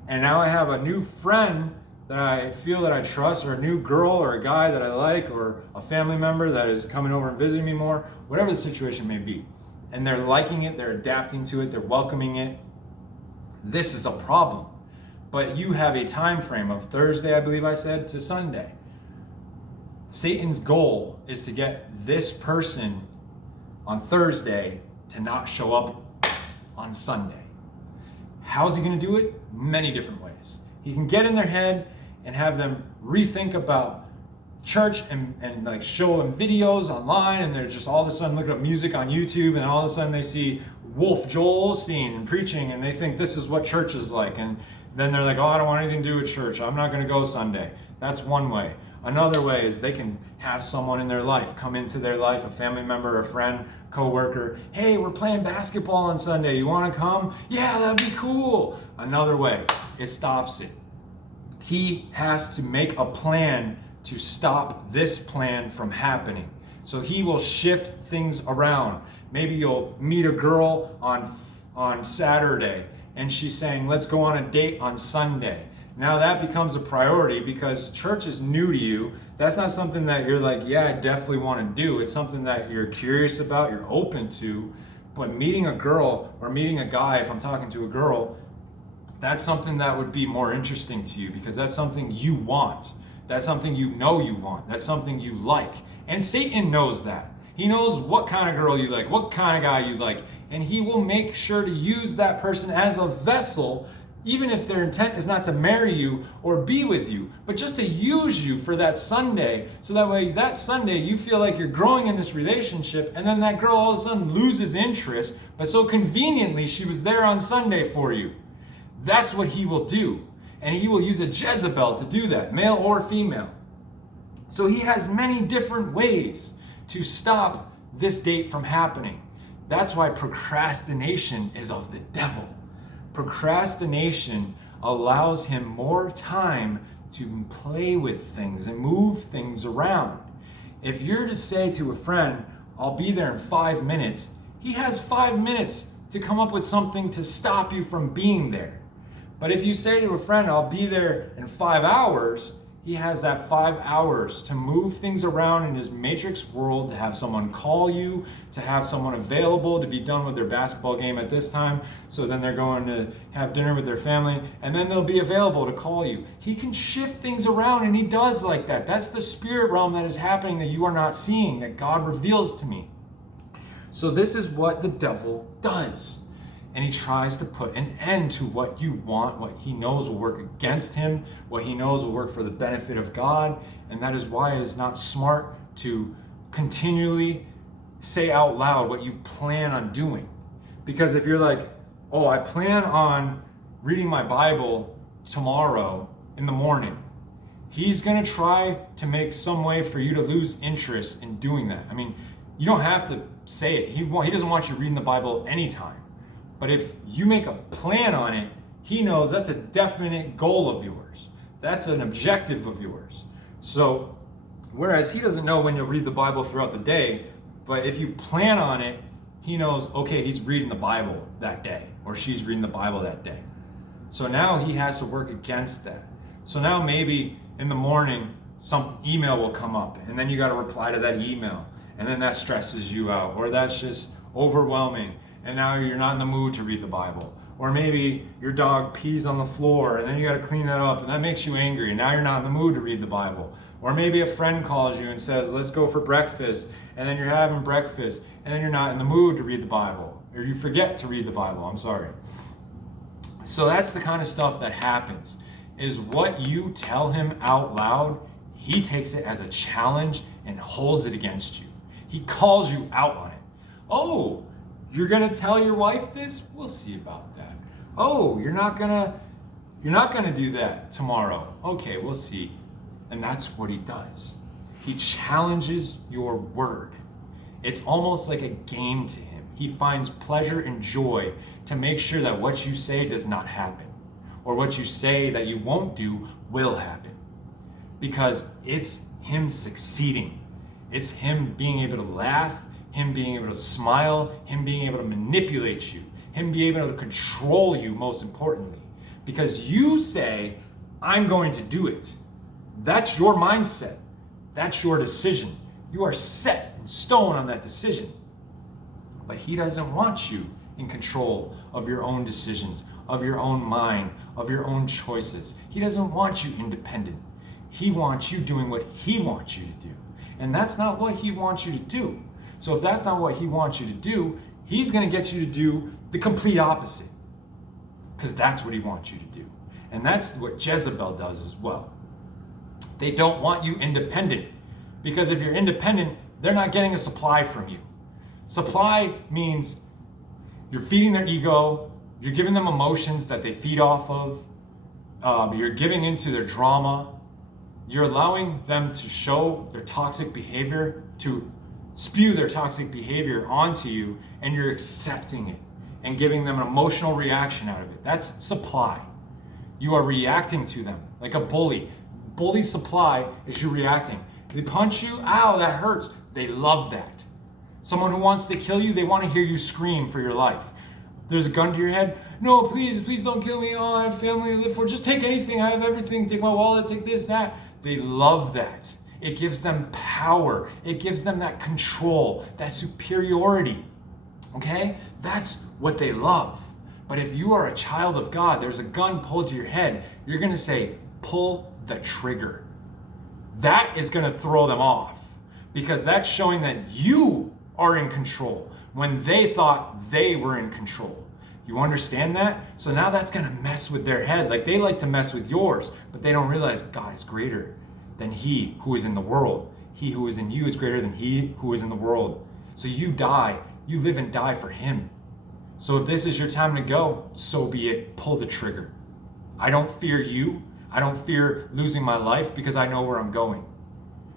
And now I have a new friend that I feel that I trust, or a new girl or a guy that I like, or a family member that is coming over and visiting me more, whatever the situation may be. And they're liking it, they're adapting to it, they're welcoming it. This is a problem. But you have a time frame of Thursday, I believe I said, to Sunday. Satan's goal is to get this person on Thursday to not show up on Sunday. How's he going to do it? Many different ways. He can get in their head and have them rethink about church and like show them videos online, and they're just all of a sudden looking up music on YouTube, and all of a sudden they see Wolf Joel Osteen preaching, and they think this is what church is like, and then they're like, oh, I don't want anything to do with church, I'm not going to go Sunday. That's one way. Another way is they can have someone in their life come into their life, a family member, a friend, coworker. Hey, we're playing basketball on Sunday. You want to come? Yeah, that'd be cool. Another way, it stops it. He has to make a plan to stop this plan from happening. So he will shift things around. Maybe you'll meet a girl on Saturday, and she's saying, let's go on a date on Sunday. Now that becomes a priority because church is new to you. That's not something that you're like, yeah, I definitely want to do. It's something that you're curious about, you're open to. But meeting a girl or meeting a guy, if I'm talking to a girl, that's something that would be more interesting to you because that's something you want. That's something you know you want. That's something you like. And Satan knows that. He knows what kind of girl you like, what kind of guy you like, and he will make sure to use that person as a vessel, even if their intent is not to marry you or be with you, but just to use you for that Sunday, so that way that Sunday you feel like you're growing in this relationship, and then that girl all of a sudden loses interest, but so conveniently she was there on Sunday for you. That's what he will do. And he will use a Jezebel to do that, male or female. So he has many different ways to stop this date from happening. That's why procrastination is of the devil. Procrastination allows him more time to play with things and move things around. If you're to say to a friend, I'll be there in 5 minutes, he has 5 minutes to come up with something to stop you from being there. But if you say to a friend, I'll be there in 5 hours, he has that 5 hours to move things around in his matrix world, to have someone call you, to have someone available to be done with their basketball game at this time. So then they're going to have dinner with their family, and then they'll be available to call you. He can shift things around, and he does like that. That's the spirit realm that is happening that you are not seeing, that God reveals to me. So this is what the devil does. And he tries to put an end to what you want, what he knows will work against him, what he knows will work for the benefit of God. And that is why it is not smart to continually say out loud what you plan on doing. Because if you're like, oh, I plan on reading my Bible tomorrow in the morning, he's going to try to make some way for you to lose interest in doing that. I mean, you don't have to say it. He doesn't want you reading the Bible anytime. But if you make a plan on it, he knows that's a definite goal of yours. That's an objective of yours. So, whereas he doesn't know when you'll read the Bible throughout the day, but if you plan on it, he knows, okay, he's reading the Bible that day, or she's reading the Bible that day. So now he has to work against that. So now maybe in the morning, some email will come up, and then you got to reply to that email, and then that stresses you out, or that's just overwhelming. And now you're not in the mood to read the Bible. Or maybe your dog pees on the floor and then you got to clean that up and that makes you angry and now you're not in the mood to read the Bible. Or maybe a friend calls you and says, let's go for breakfast, and then you're having breakfast and then you're not in the mood to read the Bible, or you forget to read the Bible, I'm sorry. So that's the kind of stuff that happens, is what you tell him out loud, he takes it as a challenge and holds it against you. He calls you out on it. Oh, you're gonna tell your wife this? We'll see about that. Oh, you're not gonna do that tomorrow. Okay, we'll see. And that's what he does. He challenges your word. It's almost like a game to him. He finds pleasure and joy to make sure that what you say does not happen, or what you say that you won't do will happen. Because it's him succeeding. It's him being able to laugh, him being able to smile, him being able to manipulate you, him being able to control you, most importantly. Because you say, I'm going to do it. That's your mindset. That's your decision. You are set in stone on that decision. But he doesn't want you in control of your own decisions, of your own mind, of your own choices. He doesn't want you independent. He wants you doing what he wants you to do. And that's not what he wants you to do. So if that's not what he wants you to do, he's going to get you to do the complete opposite. Because that's what he wants you to do. And that's what Jezebel does as well. They don't want you independent. Because if you're independent, they're not getting a supply from you. Supply means you're feeding their ego, you're giving them emotions that they feed off of, you're giving into their drama, you're allowing them to show their toxic behavior, to spew their toxic behavior onto you, and you're accepting it and giving them an emotional reaction out of it. That's supply. You are reacting to them like a bully. Bully supply is you reacting. They punch you, ow, that hurts. They love that. Someone who wants to kill you, they want to hear you scream for your life. There's a gun to your head. No, please don't kill me. Oh, I have family to live for. Just take anything. I have everything. Take my wallet, take this, that. They love that. It gives them power. It gives them that control, that superiority. Okay? That's what they love. But if you are a child of God, there's a gun pulled to your head, you're going to say, pull the trigger. That is going to throw them off, because that's showing that you are in control when they thought they were in control. You understand that? So now that's going to mess with their head. Like they like to mess with yours, but they don't realize God is greater than he who is in the world. He who is in you is greater than he who is in the world. So you die, you live and die for him. So if this is your time to go, so be it. Pull the trigger. I don't fear you. I don't fear losing my life because I know where I'm going.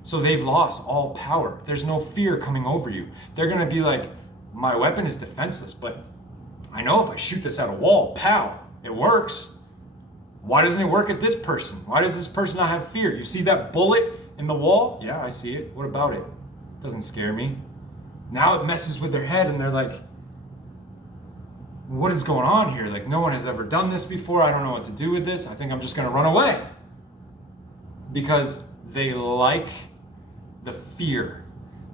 So they've lost all power. There's no fear coming over you. They're going to be like, my weapon is defenseless, but I know if I shoot this at a wall, pow, it works. Why doesn't it work at this person? Why does this person not have fear? You see that bullet in the wall? Yeah, I see it. What about it? It doesn't scare me. Now it messes with their head and they're like, what is going on here? Like, no one has ever done this before. I don't know what to do with this. I think I'm just going to run away. Because they like the fear.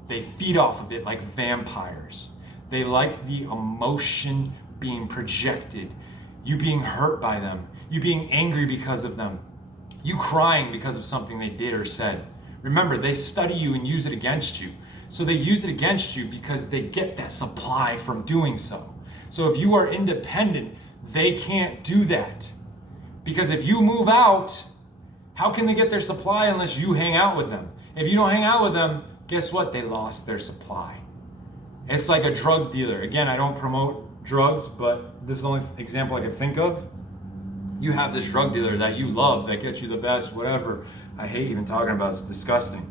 They feed off of it like vampires. They like the emotion being projected, you being hurt by them, you being angry because of them, you crying because of something they did or said. Remember, they study you and use it against you. So they use it against you because they get that supply from doing so. So if you are independent, they can't do that. Because if you move out, how can they get their supply unless you hang out with them? If you don't hang out with them, guess what? They lost their supply. It's like a drug dealer. Again, I don't promote drugs, but this is the only example I can think of. You have this drug dealer that you love, that gets you the best, whatever. I hate even talking about it, it's disgusting.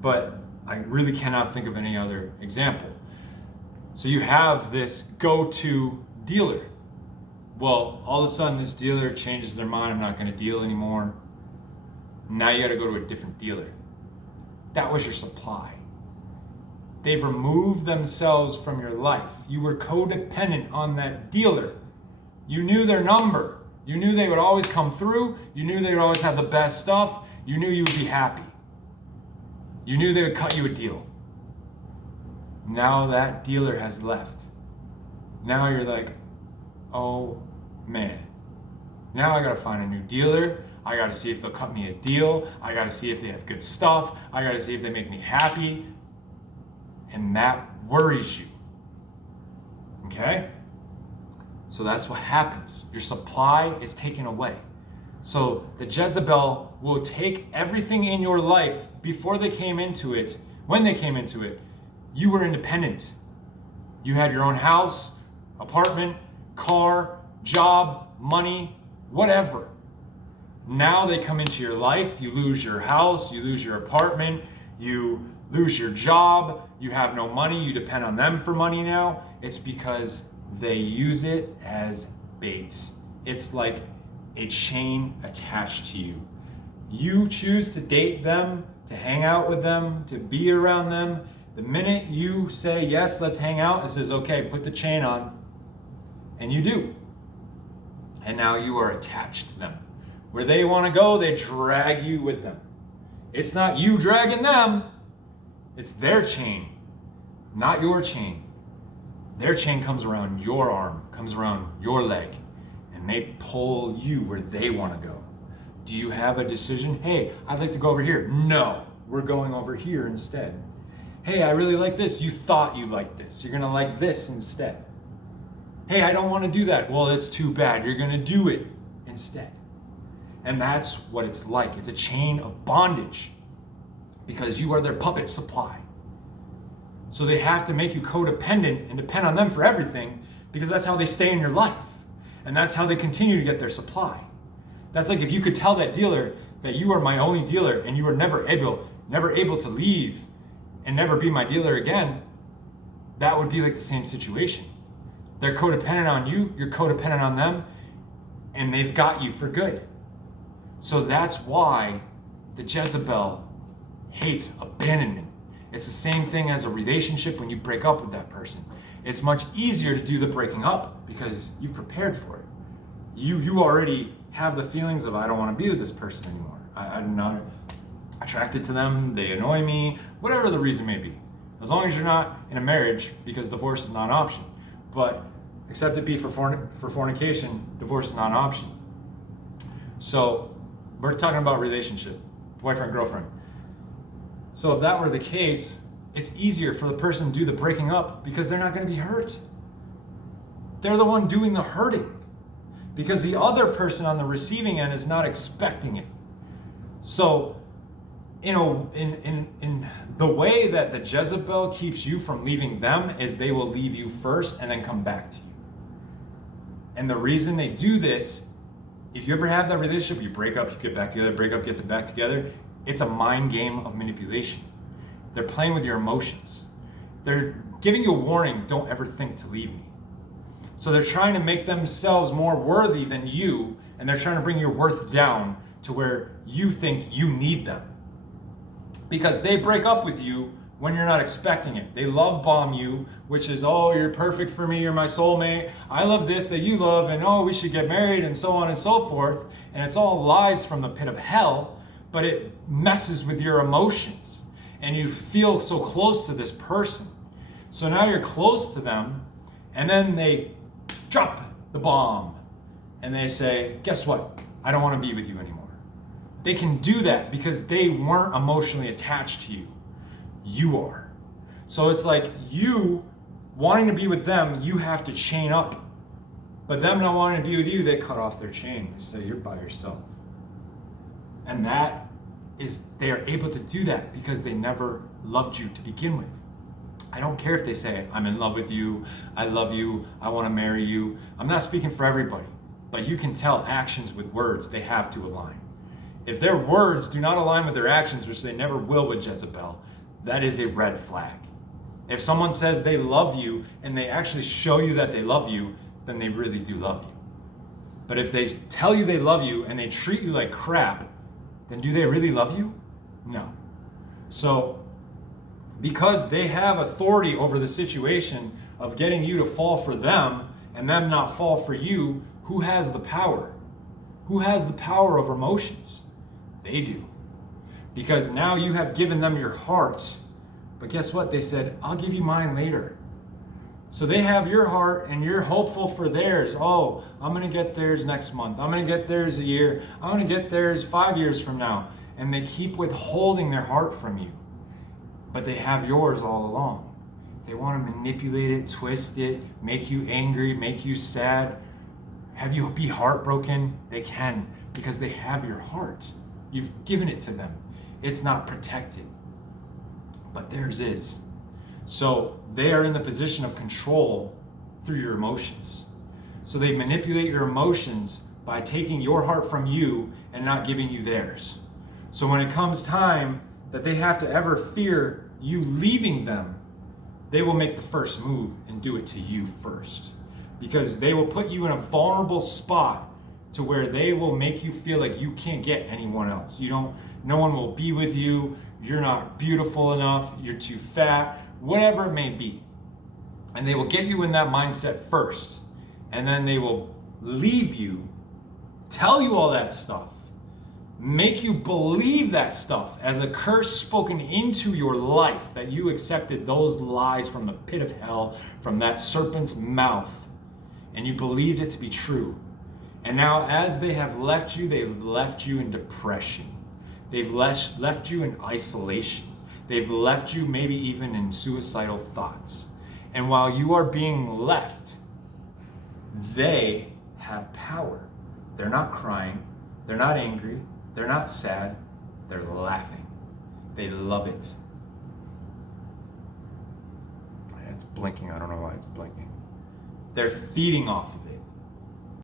But I really cannot think of any other example. So you have this go-to dealer. Well, all of a sudden this dealer changes their mind, I'm not going to deal anymore. Now you got to go to a different dealer. That was your supply. They've removed themselves from your life. You were codependent on that dealer. You knew their number. You knew they would always come through. You knew they would always have the best stuff. You knew you would be happy. You knew they would cut you a deal. Now that dealer has left. Now you're like, oh man. Now I gotta find a new dealer. I gotta see if they'll cut me a deal. I gotta see if they have good stuff. I gotta see if they make me happy. And that worries you. Okay? So that's what happens. Your supply is taken away. So the Jezebel will take everything in your life before they came into it. When they came into it, you were independent. You had your own house, apartment, car, job, money, whatever. Now they come into your life, you lose your house, you lose your apartment, you lose your job, you have no money, you depend on them for money now. It's because they use it as bait. It's like a chain attached to you. You choose to date them, to hang out with them, to be around them. The minute you say, yes, let's hang out, it says, okay, put the chain on. And you do. And now you are attached to them. Where they want to go, they drag you with them. It's not you dragging them. It's their chain, not your chain. Their chain comes around your arm, comes around your leg, and they pull you where they want to go. Do you have a decision? Hey, I'd like to go over here. No, we're going over here instead. Hey, I really like this. You thought you liked this. You're going to like this instead. Hey, I don't want to do that. Well, it's too bad. You're going to do it instead. And that's what it's like. It's a chain of bondage because you are their puppet supply. So they have to make you codependent and depend on them for everything because that's how they stay in your life. And that's how they continue to get their supply. That's like if you could tell that dealer that you are my only dealer and you are never able to leave and never be my dealer again, that would be like the same situation. They're codependent on you, you're codependent on them, and they've got you for good. So that's why the Jezebel hates abandonment. It's the same thing as a relationship when you break up with that person. It's much easier to do the breaking up because you've prepared for it. You already have the feelings of, I don't want to be with this person anymore. I'm not attracted to them, they annoy me, whatever the reason may be. As long as you're not in a marriage, because divorce is not an option. But except it be for fornication, divorce is not an option. So we're talking about relationship, boyfriend, girlfriend. So if that were the case, it's easier for the person to do the breaking up because they're not going to be hurt. They're the one doing the hurting because the other person on the receiving end is not expecting it. So, in the way that the Jezebel keeps you from leaving them is they will leave you first and then come back to you. And the reason they do this, if you ever have that relationship, you break up, you get back together, break up, get back together, It's a mind game of manipulation. They're playing with your emotions. They're giving you a warning, don't ever think to leave me. So they're trying to make themselves more worthy than you, and they're trying to bring your worth down to where you think you need them. Because they break up with you when you're not expecting it. They love bomb you, which is, oh, you're perfect for me, you're my soulmate, I love this that you love, and oh, we should get married, and so on and so forth. And it's all lies from the pit of hell, but it messes with your emotions. And you feel so close to this person. So now you're close to them, and then they drop the bomb, and they say, guess what? I don't want to be with you anymore. They can do that because they weren't emotionally attached to you. You are. So it's like you wanting to be with them, you have to chain up. But them not wanting to be with you, they cut off their chain. They say, you're by yourself. And that is, they are able to do that because they never loved you to begin with. I don't care if they say, I'm in love with you, I love you, I want to marry you. I'm not speaking for everybody, but you can tell actions with words, they have to align. If their words do not align with their actions, which they never will with Jezebel, that is a red flag. If someone says they love you and they actually show you that they love you, then they really do love you. But if they tell you they love you and they treat you like crap, then do they really love you? No. So, because they have authority over the situation of getting you to fall for them and them not fall for you, who has the power? Who has the power over emotions? They do. Because now you have given them your heart. But guess what? They said, I'll give you mine later. So they have your heart and you're hopeful for theirs. Oh, I'm going to get theirs next month. I'm going to get theirs a year. I'm going to get theirs 5 years from now. And they keep withholding their heart from you. But they have yours all along. They want to manipulate it, twist it, make you angry, make you sad, have you be heartbroken. They can, because they have your heart. You've given it to them. It's not protected, but theirs is. So they are in the position of control through your emotions. So they manipulate your emotions by taking your heart from you and not giving you theirs. So when it comes time that they have to ever fear you leaving them, they will make the first move and do it to you first. Because they will put you in a vulnerable spot to where they will make you feel like you can't get anyone else. No one will be with you, you're not beautiful enough, you're too fat, whatever it may be. And they will get you in that mindset first. And then they will leave you, tell you all that stuff, make you believe that stuff as a curse spoken into your life, that you accepted those lies from the pit of hell, from that serpent's mouth, and you believed it to be true. And now as they have left you, they've left you in depression. They've left you in isolation. They've left you maybe even in suicidal thoughts. And while you are being left, they have power. They're not crying. They're not angry. They're not sad. They're laughing. They love it. It's blinking. I don't know why it's blinking. They're feeding off of it.